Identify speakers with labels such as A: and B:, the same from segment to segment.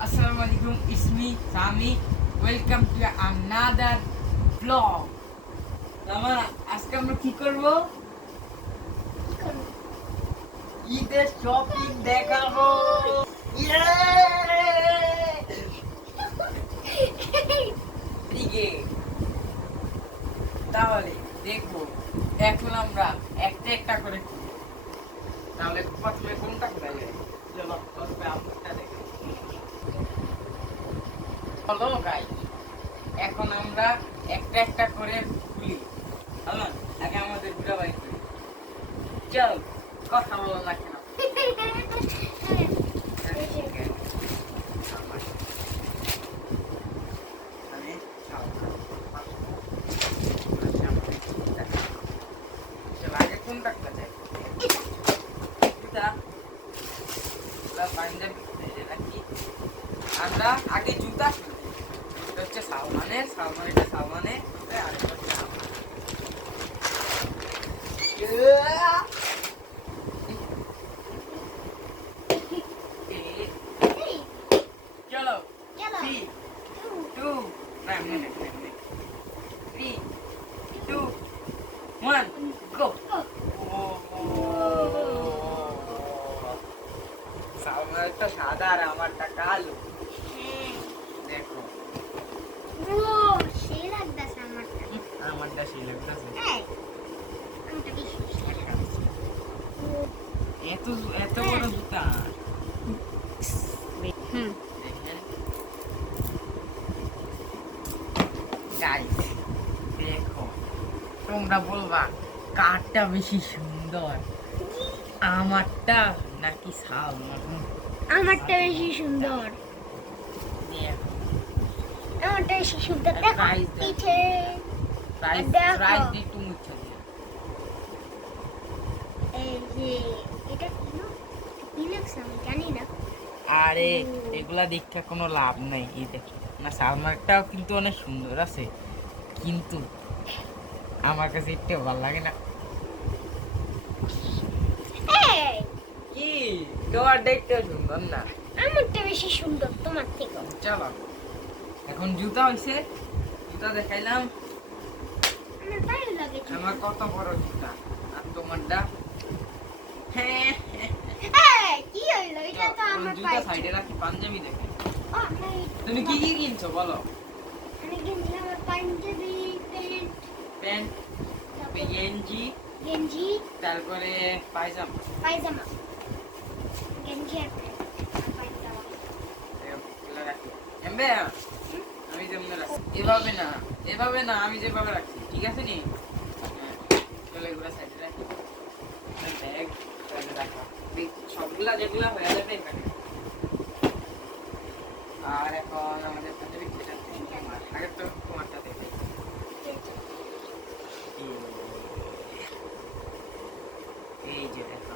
A: Alaikum, it's me, Sami. Welcome to another vlog. আমার আজকে আমরা কি করব ঈদের শপিং দেখাবো তাহলে দেখব এখন আমরা একটা একটা করে খুলবো। তাহলে প্রথমে কোনটা খোলা যায় চলো প্রথমে আমটা দেখে হলো গাই এখন আমরা একটা একটা করে খুলি। কেমন আগে আমাদের বুড়া ভাই চল কথা বলা না কেন আমি চল আগে কোনটা খোলা যায় এটা এটা পাঞ্জাবি এটা কি আমরা আগে জুতা খুলি এটা হচ্ছে সালমানের সালমান এটা সালমানের আর এটা হচ্ছে আমার। চলো থ্রি টু সাদা আর আমারটা কালো দেখো আমারটা সেই লাগতেছে এত এত বড় জুতা দেখেন Guys, দেখো তোমরা বলবা কারটা বেশি সুন্দর। আমারটা নাকি সালমান
B: আমারটা বেশি সুন্দর। আমারটা বেশি সুন্দর। দেখো পিঠে।
A: প্রাইস প্রাইস দিয়ে একটু মুচ্ছে
B: এই যে এটা কি লাগছে আমি জানি না।
A: আরে এগুলা দীক্ষা কোনো লাভ নাই এই দেখো। না সালমানটাও কিন্তু অনেক সুন্দর আছে। কিন্তু আমার কাছে একটু ভালো লাগে না। কি? তোমার দেখতে সুন্দর না।
B: আমারটা বেশি সুন্দর তোমার থেকে
A: চলো। এখন জুতা জুতা দেখাইলাম।
B: আমার
A: কত বড় জুতা। আর তোমারটা? হ্যাঁ
B: কি হইল? এটা তো আমার
A: জুতা সাইডে রাখি পাঞ্জাবি দেখে। তুমি কি কি কিনছো বলো?
B: আমি পাঞ্জাবি। প্যান্ট
A: গেঞ্জি
B: গেঞ্জি
A: তারপরে পায়জামা।
B: পায়জামা। গেঞ্জি আর
A: আমি যেমন এভাবে না এভাবে না আমি যেভাবে রাখছি ঠিক আছে নি? চলো এগুলো সাইডে রাখি। ব্যাগ সাইডে রাখা। এই সবগুলা যেগুলা হয়ে যাবে এখানে। আর এখন আমাদের পাঞ্জাবি আগে তো তোমারটা দেখে এই যে দেখো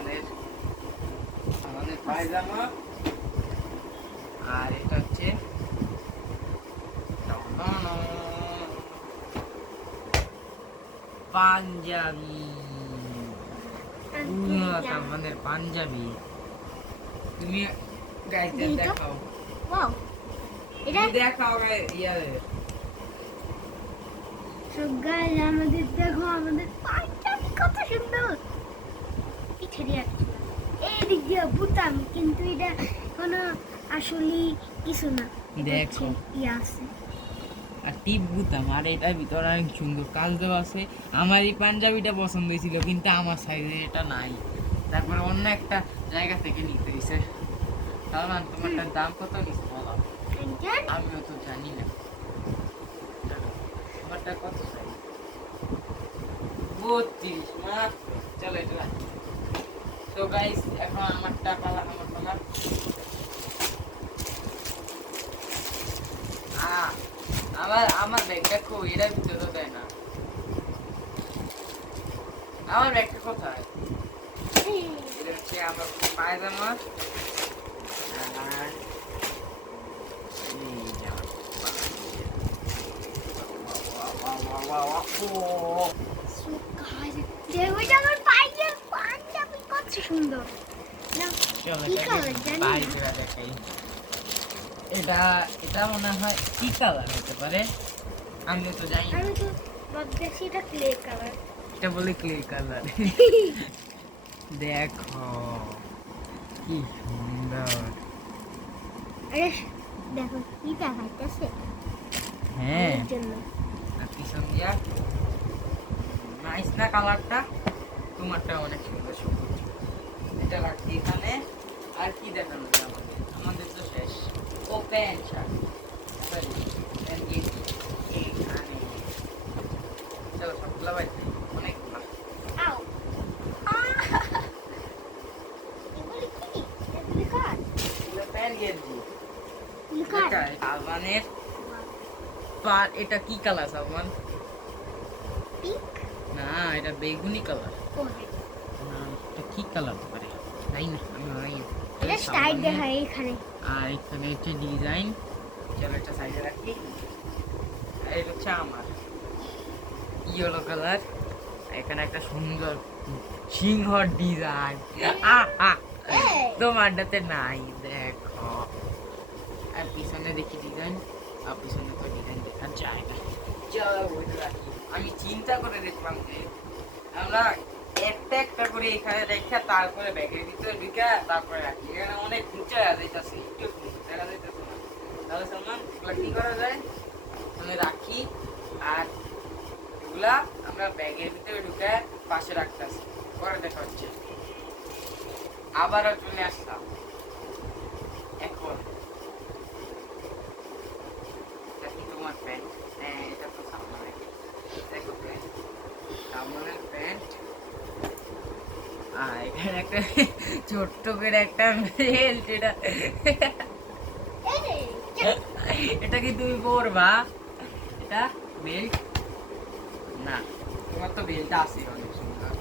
A: সালমানের সালমানের পায়জামা। আর এটা হচ্ছে পাঞ্জাবি। তুমি গাইতে দেখাও।
B: এটা?
A: দেখাও গাই-
B: সব গাইজ আমাদের দেখো আমাদের পাঞ্জাবি কত সুন্দর। দিয়ে বুতাম কিন্তু এটা কোনো আসলে কিছু না।
A: দেখো।
B: ইয়ে আছে।
A: আর টিপ বুতাম আর এটার ভিতরে অনেক সুন্দর কাজ দেওয়া আছে। আমার এই পাঞ্জাবিটা পছন্দ হয়েছিল কিন্তু আমার সাইজে এটা নাই। তারপরে অন্য একটা জায়গা থেকে নিতে হয়েছে। সালমান তোমারটার দাম কত নিচ্ছে বলো? আমিও তো জানি না। তোমারটা কত সাইজ বত্রিশ মাত্র। চলো এটা রাখি। তো গাইস এখন আমারটা পালা, আমার পালা। আমার আমার ব্যাগ দেখো এটার ভিতরে দেয় না। আমার ব্যাগটা কোথায়? এটা হচ্ছে আমার আর পাঞ্জাবি।
B: যে সুন্দর। কি
A: এটা
B: কালার জানি
A: এটা এটা মনে হয় কি কালার হতে পারে? আমি তো জানি।
B: আমি তো এটা ক্লে কালার
A: এটা বলে ক্লে কালার দেখো কি সুন্দর।
B: আরে দেখো কি দেখাইতেছে।
A: হ্যাঁ। পিছন দিয়া নাইস না কালারটা তোমারটা অনেক সুন্দর সবুজ এখানে আর কি দেখানো যায় আমাদের আমাদের তো শেষ। ও প্যান্ট শার্ট চলো সবগুলো বাড়িতে এটা সালমানের। পা এটা কি কালার সালমান? না এটা বেগুনি কালার। না এটা কি কালার? পারে তাই না আমি জানি না।
B: এটা স্টাইল দেখায় এখানে।
A: আর এখানে হচ্ছে ডিজাইন চলো একটা সাইডে রাখি। হচ্ছে আমার। ইয়েলো কালার এখানে একটা সুন্দর সিংহর ডিজাইন তোমারটাতে নাই দেখো। আর পিছনে দেখি ডিজাইন আর পিছনে তো ডিজাইন দেখা যায় না আমি চিন্তা করে দেখলাম যে আমরা একটা করে এখানে রেখে তারপরে ব্যাগের ভিতরে ঢুকে তারপরে রাখি। এখানে অনেক একটু দেখা যাইতেছে তাহলে সালমান এগুলা কি করা যায়? আমি রাখি, আর এগুলা আমরা ব্যাগের ভিতরে ঢুকে পাশে রাখতেছি পরে দেখা হচ্ছে। আবারও চলে আসলাম। এখন। তোমার প্যান্ট হ্যাঁ এটা তো সালমানের। দেখো প্যান্ট সালমানের প্যান্ট আর এখানে একটা ছোট্ট করে একটা বেল্ট এটা। এটা কি তুমি পরবা? এটা বেল্ট না, তোমার তো বেল্ট আছে অনেক সুন্দর।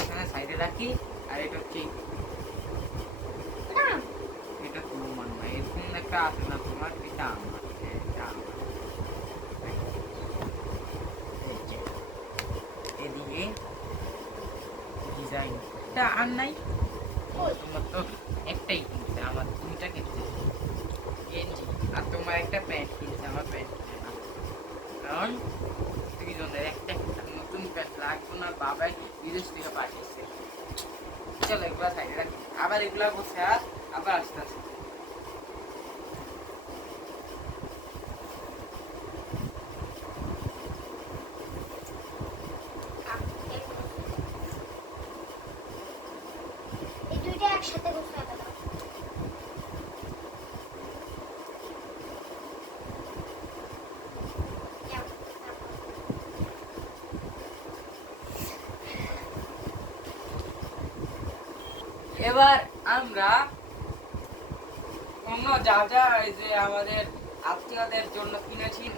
A: এখানে সাইডে রাখি, আর এটা হচ্ছে এটা তোমার না, এরকম একটা আছে না তোমার এটা আমার এটা আমার এই যে, এদিকে ডিজাইন এটা আর নাই তোমার তো একটাই কিনতে আমার দুইটা কিনতে গেঞ্জি আর তোমার একটা প্যান্ট কিনছে আমার প্যান্ট কিনে না কারণ দুইজনের একটা একটা নতুন লাগবে না বাবাই বিদেশ থেকে পাঠিয়েছে। চলো এগুলা সাইডে রাখি আবার এগুলা বসে আর আবার আস্তে আস্তে। এবার আমরা অন্য যা যা এই যে আমাদের আত্মীয়দের জন্য কিনেছি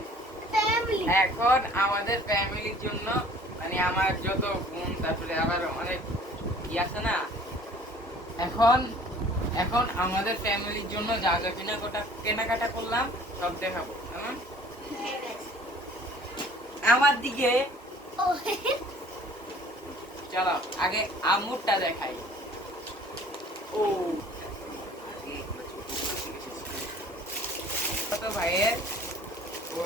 A: এখন আমাদের ফ্যামিলির জন্য মানে আমার যত বোন তারপরে আবার অনেক ই আছে না এখন এখন আমাদের ফ্যামিলির জন্য যা যা কেনাকাটা কেনাকাটা করলাম সব দেখাবো কেমন? আমার দিকে
B: Oh,
A: চলো আগে আমুরটা দেখাই। কত ভাইয়ের ও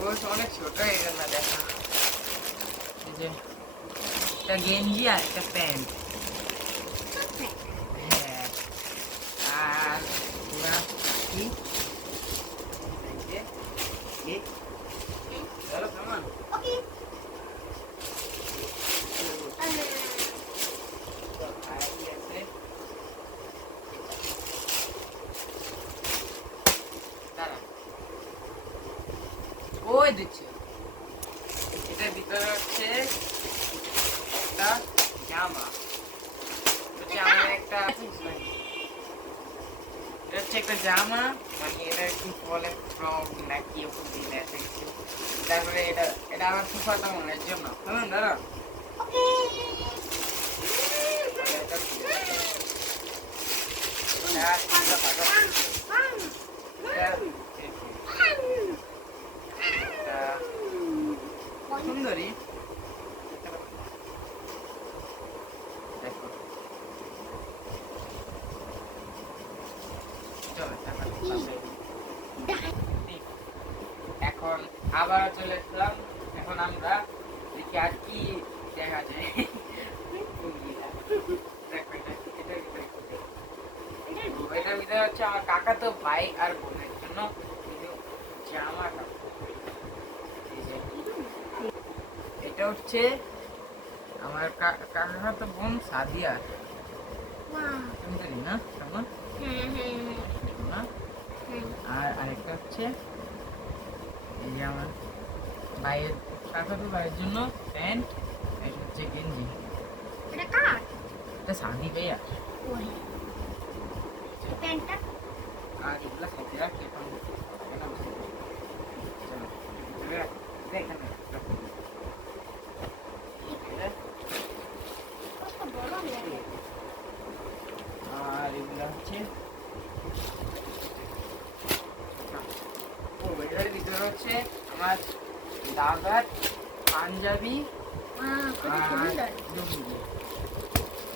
A: ও অনেক ছোট হয়ে গেল দেখা। গেঞ্জি আর একটা প্যান্ট। হ্যাঁ। আর ওরা এই যে, এই, চলো কেমন
B: okay.
A: ওই দিচ্ছে। এটার ভিতরে হচ্ছে একটা জামা। হচ্ছে একটা এটা হচ্ছে একটা জামা। মানে এটা কি বলে ফ্রক নাকি ওপর দিলে তারপরে এটা এটা আমার ফুফাতো মনের জন্য কেমন দাঁড়া এটা খুলে এটা এটা ভালো। এটা এটা সুন্দরী দেখো চলো টাকা
B: কি? দেখ-
A: এখন আবার চলে এসলাম এখন আমরা দেখি আর কি দেখা যায় দেখো এটা এটার ভিতরে কি দেখো।
B: এটার
A: এটার ভিতরে হচ্ছে আমার কাকা তো ভাই আর বোনের জন্য জামা কাপড় এটা হচ্ছে আমার কাকা তো বোন সাদিয়া. না কেমন
B: হ্যাঁ।
A: আর আরেকটা হচ্ছে এই যে আমার ভাইয়ের কাকা তো ভাইয়ের জন্য প্যান্ট এটা হচ্ছে গেঞ্জি
B: এটা কার?
A: এটা সাদি ভাইয়া।
B: প্যান্টটা?
A: আর এগুলো সাথে রাখি এখন কেন বুঝতে পারি? চলো, ভিতরে রাখি। এটা এখানে রাখো।
B: কত বড় লাগে।
A: আর এগুলো হচ্ছে ও এটার ভিতরে হচ্ছে আমার দাদার পাঞ্জাবি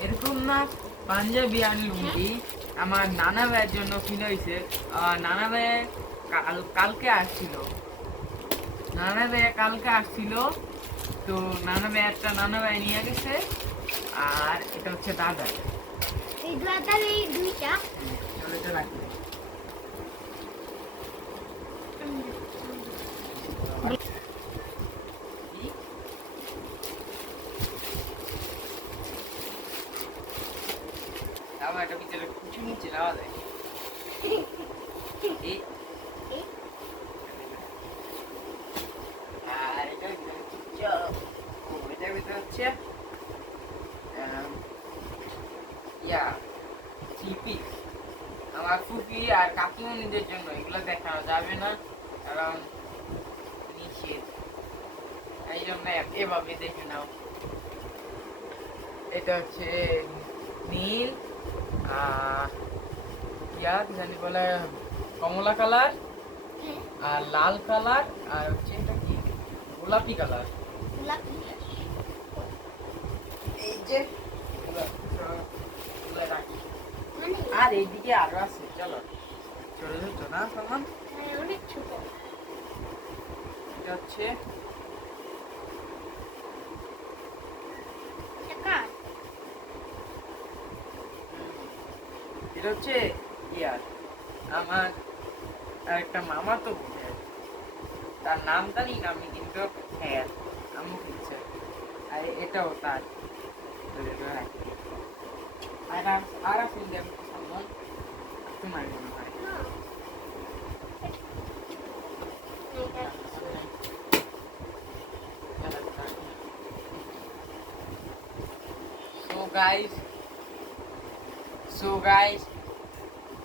A: এরকম না পাঞ্জাবি আর লুঙ্গি আমার নানা ভাইয়ের জন্য কিনে হয়েছে নানা ভাই কাল কালকে আসছিল। নানা ভাইয়া কালকে আসছিল। তো নানা ভাই একটা নানা ভাই নিয়ে গেছে। আর এটা হচ্ছে দাদা।
B: এই দাদা এই দুইটা।
A: চলে এটা রাখি কি? আমার এটা ভিতরে কিছু নিচে নেওয়া যায় এই
B: এই?
A: আর এটার ভিতরে হচ্ছে চলো। ও, এটার ভিতরে হচ্ছে ইয়া থ্রি আমার ফুপি আর কাকিমণিদের জন্য এগুলো দেখানো যাবে না কারণ নিষেধ। এই জন্য এভাবে দেখে নাও। এটা হচ্ছে নীল ইয়া জানি বলে কমলা কালার
B: হ্যাঁ,
A: আর লাল কালার আর হচ্ছে এটা কি? গোলাপি কালার।
B: গোলাপি।
A: এই যে আর এইদিকে আরও আছে চলো। ছোট ছোট না সালমান?
B: মানে অনেক ছোট।
A: এটা হচ্ছে
B: এটা
A: হচ্ছে ইয়ার। আমার আর একটা মামা তো বোনের তার নাম জানি না আমি কিন্তু হ্যাঁ আমি আর এটাও তার।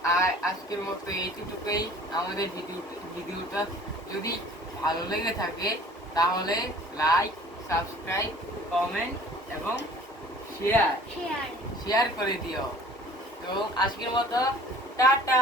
A: আর আজকের মতো এইটুকুই আমাদের ভিডিও ভিডিওটা যদি ভালো লেগে থাকে, তাহলে লাইক সাবস্ক্রাইব কমেন্ট এবং শেয়ার
B: শেয়ার।
A: করে দিও। তো আজকের মতো
B: টাটা।